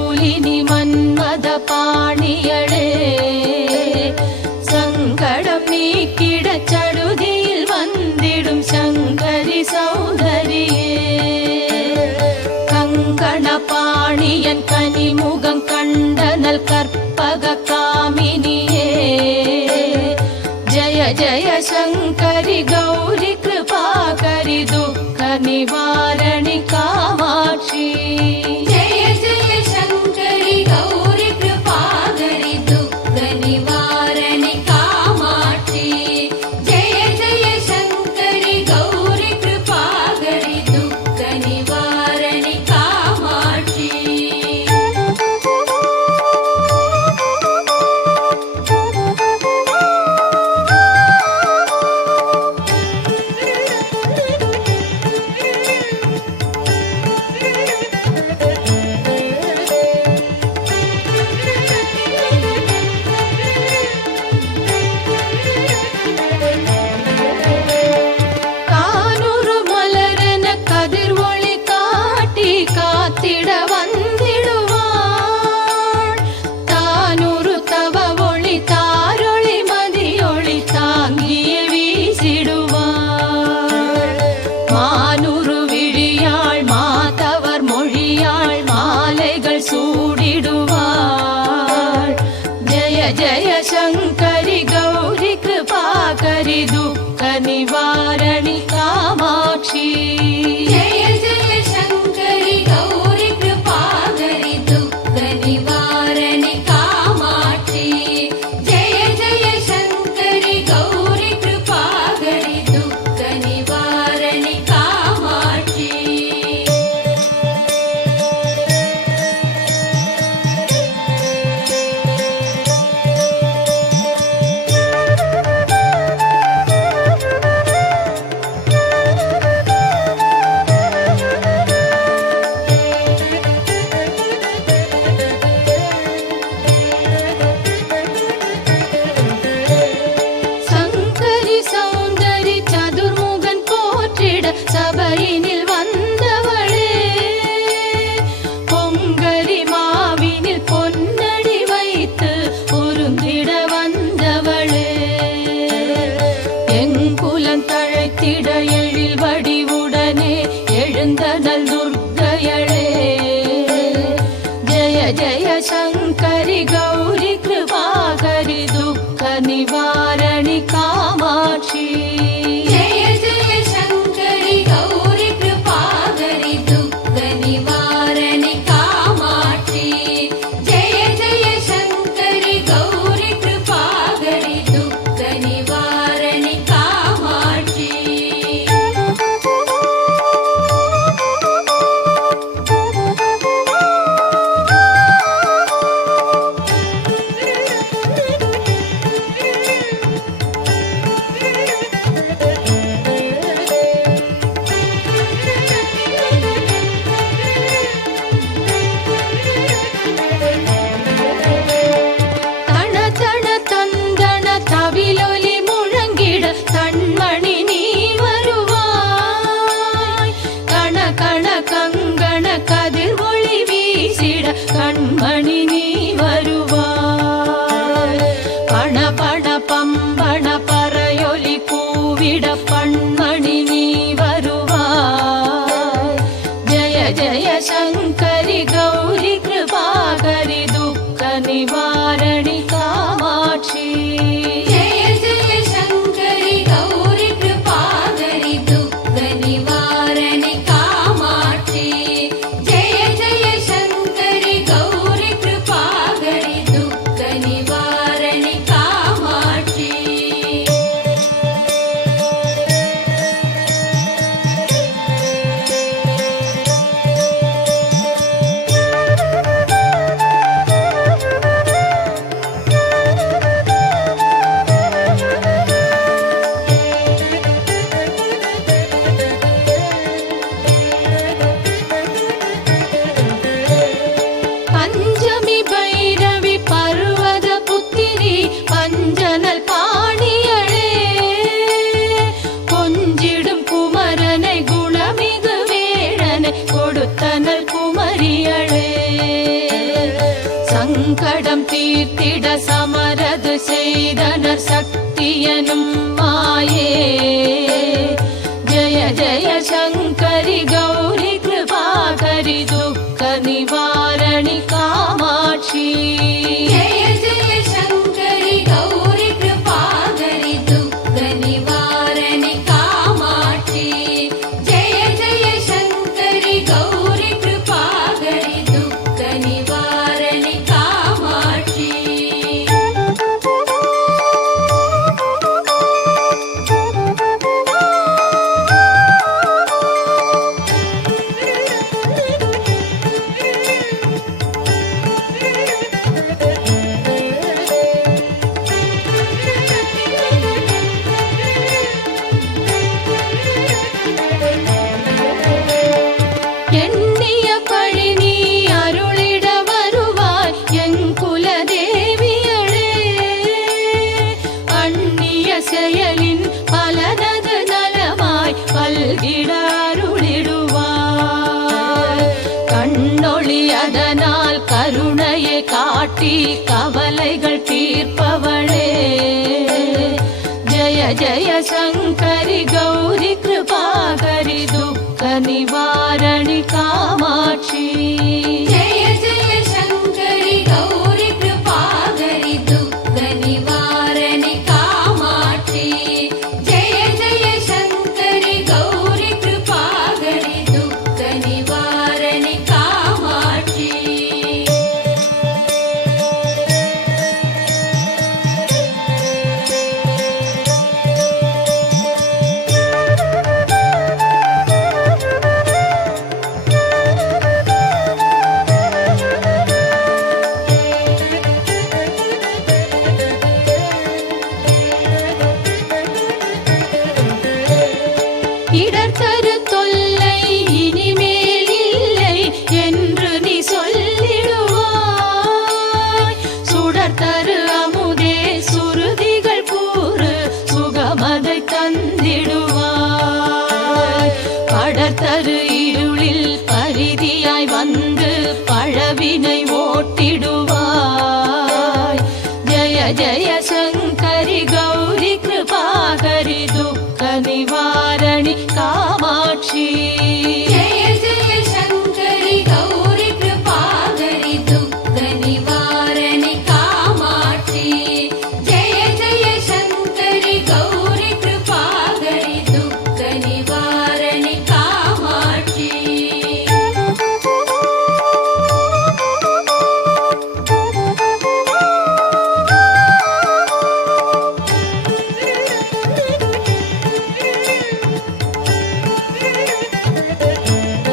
சூலினி மன்மத பாணியளே சங்கடம் நீக்கிட சடுதியில் வந்திடும் சங்கரி சௌந்தரியே கங்கண பாணியன் கனிமுகம் கண்டனல் கற்பக காமினியே ஜய ஜய சங்கரி கௌரி கிருபாகரி துக்க நிவாரணி காமாட்சி जय जय शंकरी गौरी कृपाकरी दुःख निवारणि कामाक्षी जय जय शंकरी गौरी कृपाकरी दुःख निवारणि कामाक्षी கானூறு மலரென கதிர் ஒளி காட்டி காத்திட வந்திடுவாள் தானூறு தவ ஒளி தாரொளி மதியொளி தாங்கிய வீசிடுவாள் மானூறு விழியாள் மாதவர் மொழியாள் மாலைகள் சூடிடுவாள் ஜய ஜய சங்கரி கௌரி கிருபாகரி துக்க நிவாரணி காமாட்சி जय जय शंकरी गौरी कृपाकरी दुःख निवारणि कामाक्षी जय जय शंकरी गौरी कृपाकरी दुःख निवारणि कामाक्षी சங்கரி சௌந்தரி சதுர்முகன் போற்றிட சபையினில் வந்தவளே பொங்கரி மாவினில் பொன்னடி வைத்து உருந்திட வந்தவளே எங்குலம் தழைத்திட எழில் வடிவுடனே எழுந்தனல் துர்க்கையளே ஜய ஜய சங்கரி கௌரி கிருபாகரி துக்க நிவாரணி காமாட்சி जय जय शंकरी गौरी कृपाकरी दुःख निवारणि कामाक्षी जय जय शंकरी गौरी कृपाकरी दुःख निवारणि कामाक्षी தண தண தந்தன தவிலொலி முழங்கிட கண்மணி நீ வருவாய் கண கண கங்கண கதிர் ஒளி வீசிட கண்மணி நீ வருவாய் பண பண பம்பண பறையொலி கூவிட பண்மணி நீ வருவாய் ஜய ஜய சங்கரி கௌரி கிருபாகரி துக்க நிவாரணி காமாட்சி जय जय शंकरी गौरी कृपाकरी दुःख निवारणि कामाक्षी जय जय शंकरी गौरी कृपाकरी दुःख निवारणि कामाक्षी பஞ்சமி பைரவி பர்வத புத்திரி பஞ்சனல் பாணியளே கொஞ்சிடும் குமரனை குணமிகு வேழனை கொடுத்தனல் குமரியளே சங்கடம் தீர்த்திட சமரது செய்தனர் சக்தியனும் மாயே. ஜய ஜய சங்கரி கௌரி கிருபாகரி துக்க நிவாரணி காமாட்சி. ஜய ஜய சங்கரி கௌரி கிருபாகரி துக்க நிவாரணி காமாட்சி. ஜய ஜய சங்கரி கௌரி கிருபாகரி துக்க நிவாரணி காமாட்சி. எண்ணிய பழி நீ அருளிட வருவாய் என் குலதேவியளே. அந்நிய செயலின் பலனது நலமாய் பல்கிட அருளிடுவாய். கண்ணொளி அதனால் கருணையை காட்டி கவலைகள் தீர்ப்பவளே. ஜய ஜய சங்கரி கௌரி கிருபாகரி துக்க நிவாரணி காமாட்சி. ஜய ஜய சங்கரி கௌரி கிருபாகரி துக்க நிவாரணி காமாட்சி. ஜய ஜய சங்கரி கௌரி கிருபாகரி துக்க நிவாரணி காமாட்சி. இடர்தரு தொல்லை இனிமேல் இல்லை என்று நீ சொல்லிடுவாய். சுடர்தரு அமுதே சுருதிகள் கூறு சுகமதை தந்திடுவாய். படர்தரு இருளில் பரிதியாய் வந்து பழவினை ஓட்டிடுவாய். ஜய ஜய சங்கரி கௌரி கிருபாகரி துக்க நிவாரணி காமாட்சி.